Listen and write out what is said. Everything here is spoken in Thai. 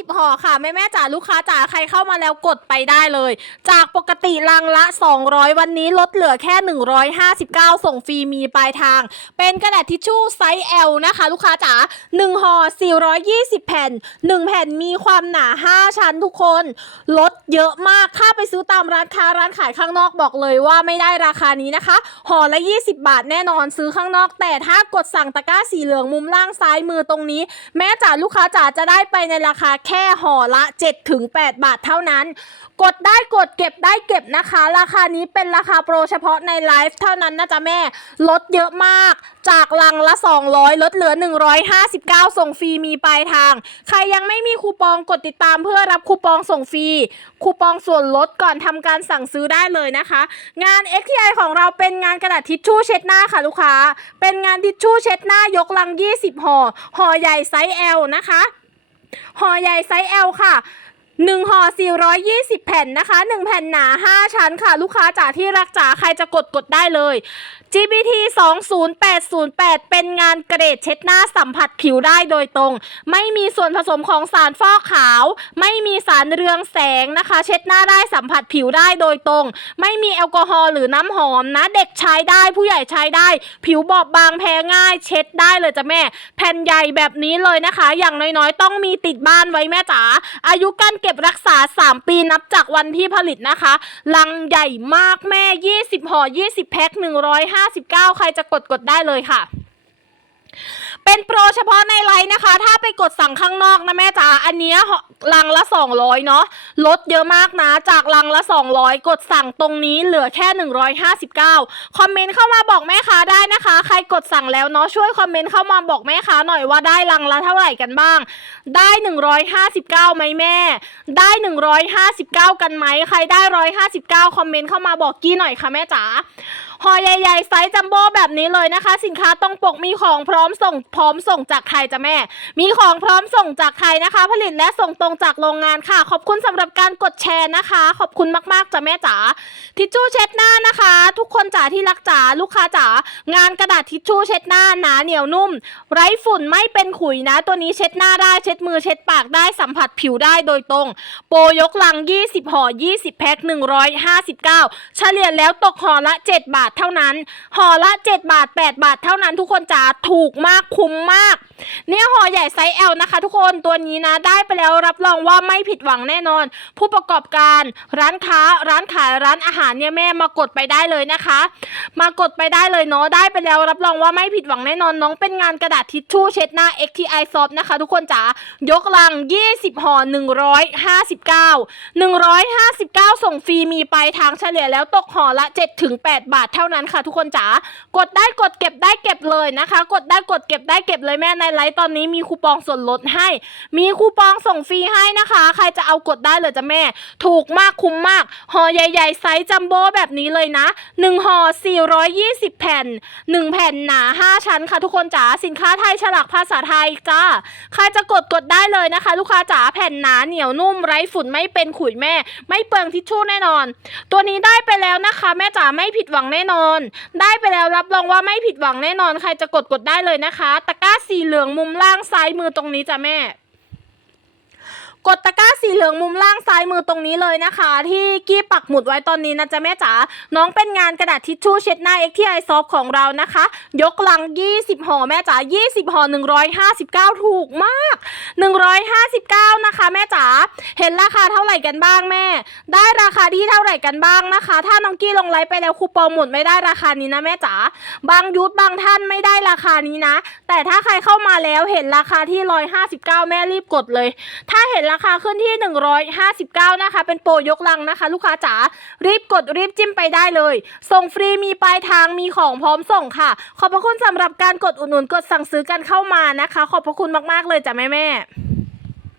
20ห่อค่ะแม่แม่จ๋าลูกค้าจ๋าใครเข้ามาแล้วกดไปได้เลย จากปกติลังละ 200 วันนี้ลดเหลือแค่ 159 ส่งฟรีมีปลายทาง เป็นกระดาษทิชชู่ไซส์ L นะคะ ลูกค้าจ๋า1ห่อ420 แผ่น 1 แผ่นมีความหนา 5 ชั้นทุกคน ลดเยอะมากถ้าไปซื้อตามร้านค้าร้านขายข้างนอกบอกเลยว่าไม่ได้ราคานี้นะคะห่อละ 20 บาทแน่นอนซื้อข้างนอก แต่ถ้ากดสั่งตะกร้าสีเหลืองมุมล่างซ้ายมือตรงนี้ แม่จ๋าลูกค้าจ๋าจะได้ไปในราคาแแค่ห่อละ7-8บาทเท่านั้น กดได้กดเก็บได้เก็บนะคะ ราคานี้เป็นราคาโปรเฉพาะในไลฟ์เท่านั้นนะจ๊ะแม่ ลดเยอะมาก จากลังละ 200 ลดเหลือ 159 ส่งฟรีมีปลายทาง ใครยังไม่มีคูปองกดติดตามเพื่อรับคูปองส่งฟรี คูปองส่วนลดก่อนทำการสั่งซื้อได้เลยนะคะ งาน XTI ของเราเป็นงานกระดาษทิชชู่เช็ดหน้าค่ะลูกค้า เป็นงานทิชชู่เช็ดหน้ายกลัง 20ห่อห่อใหญ่ไซส์ L นะคะ ห่อใหญ่ไซส์ L ค่ะ 1ห่อ420 แผ่นนะคะ 1 แผ่นหนา 5 ชั้นค่ะ ลูกค้าจ๋าที่รักจ๋าใครจะกดกดได้เลย GBT 20808 เป็นงานเกรดเช็ดหน้าสัมผัสผิวได้โดยตรง ไม่มีส่วนผสมของสารฟอกขาว ไม่มีสารเรืองแสงนะคะ เช็ดหน้าได้สัมผัสผิวได้โดยตรง ไม่มีแอลกอฮอล์หรือน้ำหอมนะ เด็กใช้ได้ผู้ใหญ่ใช้ได้ ผิวบอบบางแพ้ง่าย เช็ดได้เลยจ้ะแม่ แผ่นใหญ่แบบนี้เลยนะคะ อย่างน้อยๆ ต้องมีติดบ้านไว้แม่จ๋าอายุการเก็บรักษา 3 ปีนับจากวันที่ผลิตนะคะ ลังใหญ่มากแม่ 20ห่อ20 แพ็ค 159 ใครจะกดกดได้เลยค่ะ เป็นโปรเฉพาะในไลน์นะคะ ถ้าไปกดสั่งข้างนอกนะแม่จ๋าอันเนี้ยลังละ 200 เนาะลดเยอะมากนะ จากลังละ 200 กดสั่งตรงนี้เหลือแค่ 159 คอมเมนต์เข้ามาบอกแม่ค้าได้นะคะ ใครกดสั่งแล้วเนาะช่วยคอมเมนต์เข้ามาบอกแม่ค้าหน่อยว่าได้ลังละเท่าไหร่กันบ้าง ได้ 159ไหมแม่ ได้ 159 กันไหมใครได้ 159 คอมเมนต์เข้ามาบอกกี้หน่อยค่ะแม่จ๋า ห่อใหญ่ๆไซส์จัมโบ้แบบนี้เลยนะคะ สินค้าต้องปกมีของพร้อมส่งพร้อมส่งจากไทยจ้ะแม่ มีของพร้อมส่งจากไทยนะคะ ผลิตและส่งตรงจากโรงงานค่ะ ขอบคุณสำหรับการกดแชร์นะคะ ขอบคุณมากๆจ้ะแม่จ๋าทิชชู่เช็ดหน้านะคะ ทุกคนจ๋าที่รักจ๋าลูกค้าจ๋างานกระดาษทิชชู่เช็ดหน้าหนาเหนียวนุ่ม ไร้ฝุ่นไม่เป็นขุยนะ ตัวนี้เช็ดหน้าได้เช็ดมือเช็ดปากได้สัมผัสผิวได้โดยตรง โปรยกลัง 20ห่อ20 แพ็ค159 เฉลี่ยแล้วตกห่อละ 7 บาทเท่านั้นห่อละ7บาท 8 บาทเท่านั้นทุกคนจ๋าถูกมากคุ้มมาก เนี่ยห่อใหญ่ไซส์ L นะคะ ทุกคนตัวนี้นะได้ไปแล้วรับรองว่าไม่ผิดหวังแน่นอน ผู้ประกอบการร้านค้าร้านขายร้านอาหารเนี่ยแม่มากดไปได้เลยนะคะ มากดไปได้เลยเนาะได้ไปแล้วรับรองว่าไม่ผิดหวังแน่นอนน้องเป็นงานกระดาษทิชชู่เช็ดหน้า XTI Soft นะคะ ทุกคนจ๋ายกลัง 20ห่อ159 159 ส่งฟรีมีไปทางเฉลี่ยแล้วตกห่อละ 7-8 บาทเท่า่านั้นค่ะ ทุกคนจ๋ากดได้กดเก็บได้เก็บเลยนะคะ กดได้กดเก็บได้เก็บเลยแม่ในไลฟ์ตอนนี้มีคูปองส่วนลดให้ มีคูปองส่งฟรีให้นะคะ ใครจะเอากดได้เลยจ้ะแม่ ถูกมากคุ้มมากห่อใหญ่ ๆ ไซส์จัมโบ้แบบนี้เลยนะ1ห่อ420 แผ่น 1 แผ่นหนา 5 ชั้นค่ะ ทุกคนจ๋าสินค้าไทยฉลากภาษาไทยจ้าใครจะกดกดได้เลยนะคะ ลูกค้าจ๋าแผ่นหนาเหนียวนุ่มไร้ฝุ่นไม่เป็นขุยแม่ ไม่เปลืองทิชชู่แน่นอน ตัวนี้ได้ไปแล้วนะคะ แม่จ๋าไม่ผิดหวังแน่นอน ได้ไปแล้วรับรองว่าไม่ผิดหวังแน่นอนใครจะกดกดได้เลยนะคะ ตะกร้าสีเหลืองมุมล่างซ้ายมือตรงนี้จ้ะแม่ กดตะกร้าสีเหลืองมุมล่างซ้ายมือตรงนี้เลยนะคะ ที่กี้ปักหมุดไว้ตอนนี้นะจ๊ะแม่จ๋าน้องเป็นงานกระดาษทิชชู่เช็ดหน้า XTI Soft ของเรานะคะ ยกลัง 20ห่อแม่จ๋า20ห่อ159 ถูกมาก 159 นะคะ แม่จ๋าเห็นราคาเท่าไหร่กันบ้างแม่ ได้ราคาที่เท่าไหร่กันบ้างนะคะ ถ้าน้องกี้ลงไลฟ์ไปแล้วคูปองหมดไม่ได้ราคานี้นะแม่จ๋าบางยุทธบางท่านไม่ได้ราคานี้นะ แต่ถ้าใครเข้ามาแล้วเห็นราคาที่ 159 แม่รีบกดเลย ถ้าเห็นราคาขึ้นที่ 159 นะคะ เป็นโปรยกลังนะคะ ลูกค้าจ๋ารีบกดรีบจิ้มไปได้เลย ส่งฟรีมีปลายทางมีของพร้อมส่งค่ะ ขอบพระคุณสำหรับการกดอุดหนุนกดสั่งซื้อกันเข้ามานะคะ ขอบพระคุณมากๆเลยจ้ะแม่แม่